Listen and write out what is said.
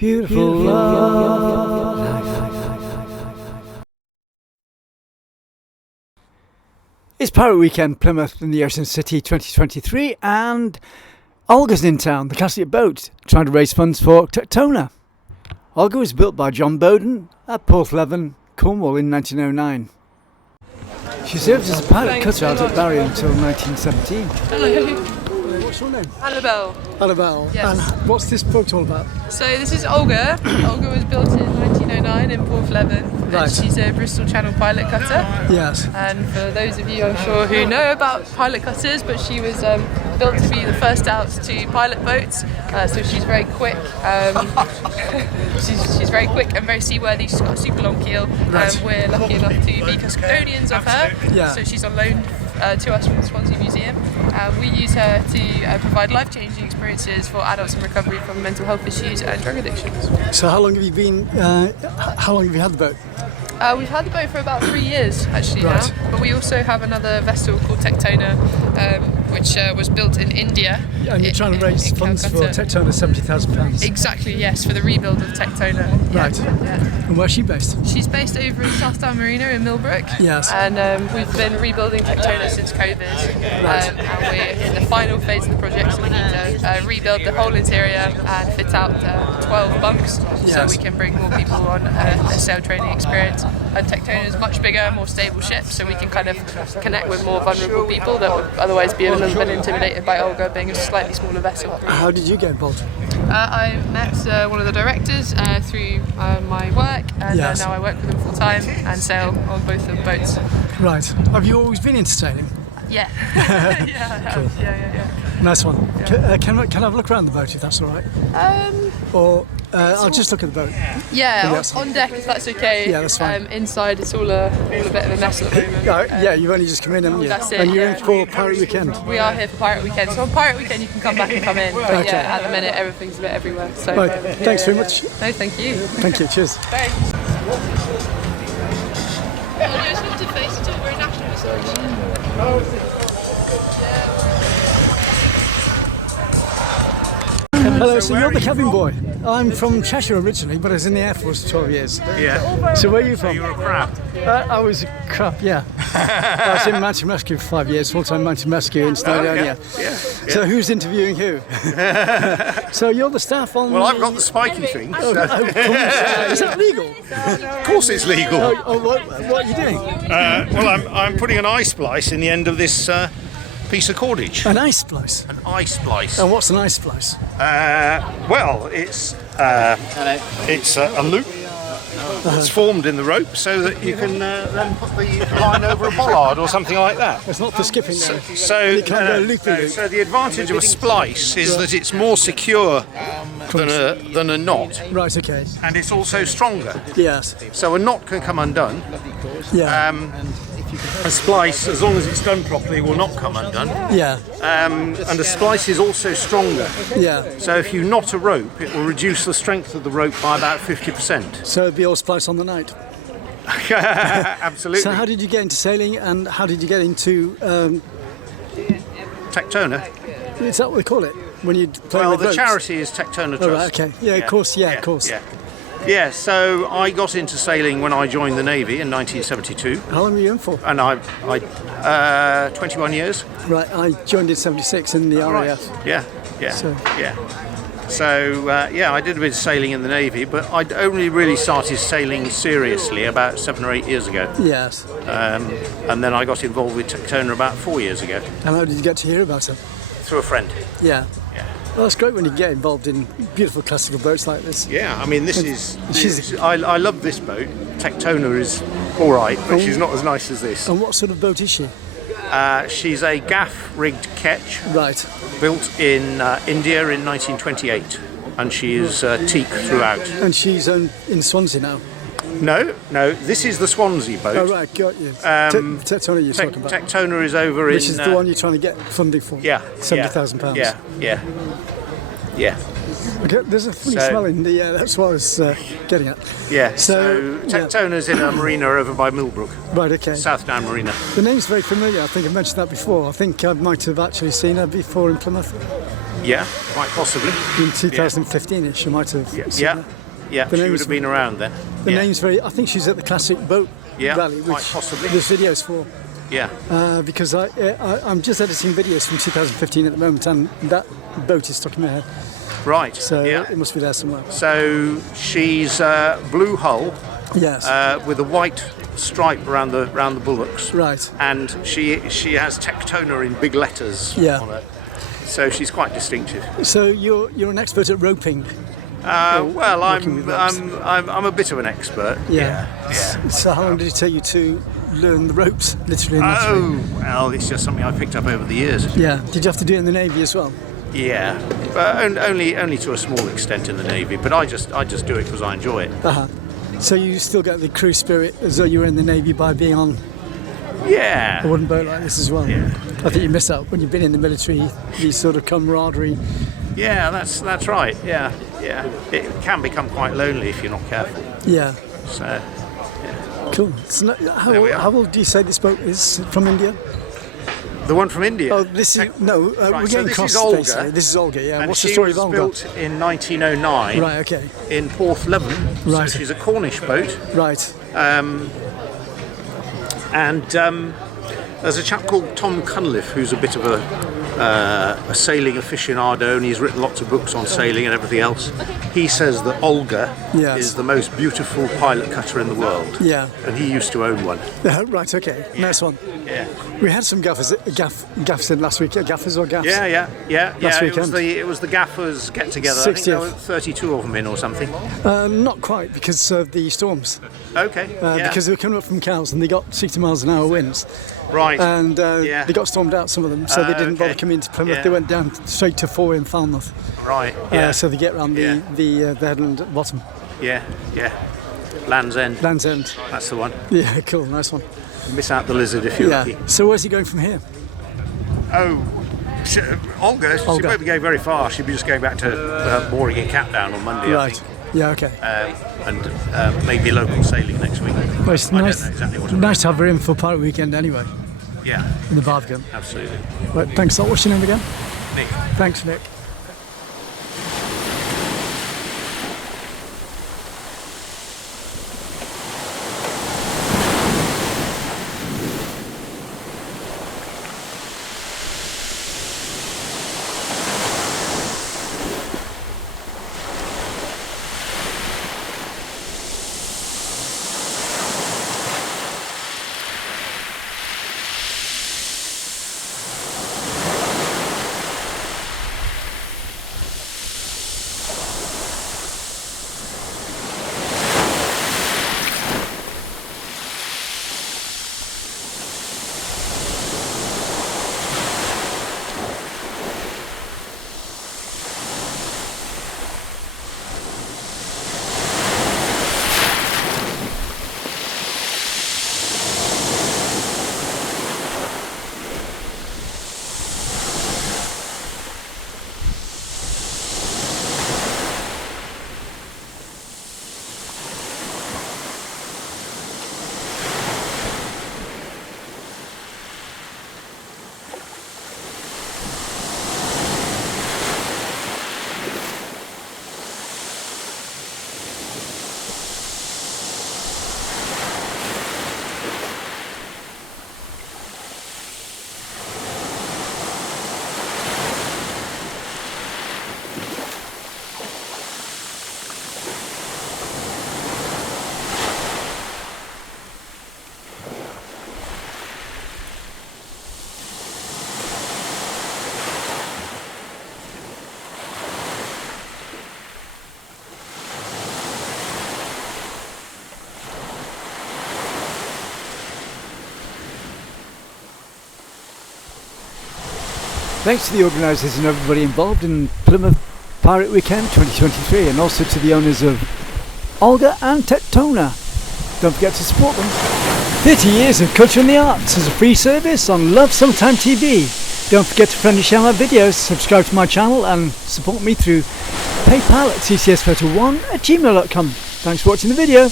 Beautiful love. It's Pirate Weekend, Plymouth in the Ocean City 2023, and Olga's in town, the classic boat, trying to raise funds for Tectone. Olga was built by John Bowden at Porthleven, Cornwall in 1909. She served as a pilot cutter out at Barry until 1917. Hello. What's your name? Annabelle. Annabelle. Yes. And what's this boat all about? So this is Olga. Olga was built in 1909 in Porthleven. Right. And she's a Bristol Channel pilot cutter. Yes. And for those of you, I'm sure, who know about pilot cutters, but she was built to be the first out to pilot boats. So she's very quick. She's very quick and very seaworthy. She's got a super long keel. Right. We're lucky enough to be custodians of her. Yeah. So she's on loan to us from the Swansea Museum. We use her to provide life-changing experiences for adults in recovery from mental health issues and drug addictions. So how long have you been, how long have you had the boat? We've had the boat for about 3 years actually Right. now, but we also have another vessel called Tectone, which was built in India. And you're trying to raise in funds for Calcutta. Tectone, £70,000. Exactly, yes, for the rebuild of Tectone. Right. Yeah. And where's she based? She's based over in Southdown Marina in Millbrook. Yes. And we've been rebuilding Tectone since COVID. And we're in the final phase of the project, so we need to rebuild the whole interior and fit out 12 bunks so Yes. we can bring more people on a sail training experience. And Tectone is much bigger, more stable ship, so we can kind of connect with more vulnerable people that would otherwise be a little bit intimidated by Olga being a slightly smaller vessel. How did you get involved? I met one of the directors through my work, and Yes. now I work with them full time and sail on both of the boats. Right. Have you always been into sailing? Yeah. Yeah, I have. Cool. Yeah. Nice one. Can I have a look around the boat if that's all right? Or I'll just look at the boat. Yeah, on deck if that's okay. Yeah, that's fine. Inside it's all a bit of a mess at the moment. Yeah, you've only just come in, haven't you? That's it, And you're yeah. in for Pirate Weekend. We are here for Pirate Weekend. So on Pirate Weekend you can come back and come in. But Okay. yeah, at the minute everything's a bit everywhere. So Right. Thanks very much. No, thank you. Thank you. Cheers. Thanks. We're a national installation. Hello, so you're the cabin boy. I'm from Cheshire originally, but I was in the Air Force for 12 years. Yeah. So where are you from? You were a crab. I was a crap, yeah. I was in mountain rescue for 5 years, full-time mountain rescue in Snowdonia. Yeah. So who's interviewing who? So you're the staff on... Well, I've got the spiky thing. Oh, So. of course. Is that legal? Of course it's legal. What are you doing? Well, I'm putting an eye splice in the end of this piece of cordage. An ice splice. An eye splice. And what's an ice splice? Well, it's a loop that's formed in the rope so that you can then put the line over a bollard or something like that. It's not for skipping though. So, You can't go loopy-loop. so the advantage of a splice is that it's more secure than a knot, Right, okay. and it's also stronger. Yes. So a knot can come undone. Yeah. A splice, as long as it's done properly, will not come undone. Yeah. And a splice is also stronger. Yeah. So if you knot a rope, it will reduce the strength of the rope by about 50%. So it'd be all splice on the night. Absolutely. So how did you get into sailing and how did you get into... Tectone. is that what they call it? When you play Well, with the boats? charity is Tectone Trust. Oh, right, okay. Yeah, of course, of course. Yeah, so I got into sailing when I joined the Navy in 1972, How long were you in for? and I 21 years. Right, I joined in 76 in the RAF. Yeah. So- So I did a bit of sailing in the Navy, but I'd only really started sailing seriously about 7 or 8 years ago. Yes. And then I got involved with Tectone about 4 years ago And how did you get to hear about it? through a friend. Yeah. Yeah. Well, it's great when you get involved in beautiful classical boats like this. Yeah, I mean, this she's- is. I love this boat. Tectone is all right, but she's not as nice as this. And what sort of boat is she? She's a gaff-rigged ketch Right. built in India in 1928, and she is teak throughout. And she's in Swansea now. No, this is the Swansea boat. Oh, right, got you. Tectone you're talking about. Tectone is over Which in. is the one you're trying to get funding for. Yeah. £70,000. Yeah. Okay, there's a funny So- smell in the air, that's what I was getting at. Yeah. So, So Tectone's in a marina over by Millbrook, Right, okay. Southdown Marina. The name's very familiar, I think I've mentioned that before. I think I might have actually seen her before in Plymouth. Yeah, quite possibly. In 2015-ish, you might have seen Yeah, that. yeah. The She name's- would have been around then. The Yeah. name's very... I think she's at the Classic Boat Yeah, Rally, quite which possibly. there's videos for. Yeah. Because I'm just editing videos from 2015 at the moment, and that boat is stuck in my head. Right. So yeah. it must be there somewhere. So she's blue hull Yes. with a white stripe around the bulwarks. Right. And she has Tectone in big letters Yeah. on her. So she's quite distinctive. So you're an expert at roping. Well, working with ropes. I'm a bit of an expert. Yeah. So how long did it take you to learn the ropes, literally and literally? Oh, well, it's just something I picked up over the years. Yeah. Did you have to do it in the Navy as well? Yeah, but only to a small extent in the Navy. But I just do it because I enjoy it. Uh-huh. So you still get the crew spirit as though you were in the Navy by being on Yeah. a wooden boat like this as well. Yeah. I think you miss out when you've been in the military, the sort of camaraderie. Yeah, that's right. Yeah, yeah. It can become quite lonely if you're not careful. Yeah. So Cool. So There we are. how old do you say this boat is from India? the one from India. Oh, this is we're so getting this cross is Olga. basically. This is Olga. Yeah. And What's the she story was of Olga? built in 1909 Right. Okay. in Porthleven. Right. So she's a Cornish boat. Right. And there's a chap called Tom Cunliffe who's a bit of a sailing aficionado, and he's written lots of books on sailing and everything else. He says that Olga Yes. is the most beautiful pilot cutter in the world. Yeah. And he used to own one. Right. Okay. Nice one. Yeah. We had some gaffers in last week. Gaffers or gaffs? Yeah. Last It was weekend. it was the gaffers get together. I think there 60th. were 32 of them in or something. Not quite because of the storms. Okay. Because they were coming up from Cowes and they got 60 miles an hour winds. right. And Yeah. they got stormed out, some of them, so they didn't bother okay. coming into Plymouth. Yeah. They went down straight to Foy in Falmouth. right. Yeah. So they get around Yeah. the headland at the bottom. Yeah. Land's End. Land's End. That's the one. Yeah, cool, nice one. Miss out the lizard if you're Yeah. lucky. So where's he going from here? Oh, Olga, she Olga. won't be going very far. She'll be just going back to mooring in Capdown on Monday, I Right. think. Yeah, okay. And maybe local sailing next week. Well, it's I don't nice, know exactly what. nice to have her in for Pirate Weekend anyway, Yeah, in the Barbican. absolutely. Right, thanks a lot. What's your name again? Nick. Thanks, Nick. Thanks to the organisers and everybody involved in Plymouth Pirate Weekend 2023, and also to the owners of Olga and Tectone. Don't forget to support them. 30 years of culture and the arts as a free service on Love Sometime TV. Don't forget to friendly share my videos, subscribe to my channel and support me through PayPal at ccsPhoto1@gmail.com. Thanks for watching the video.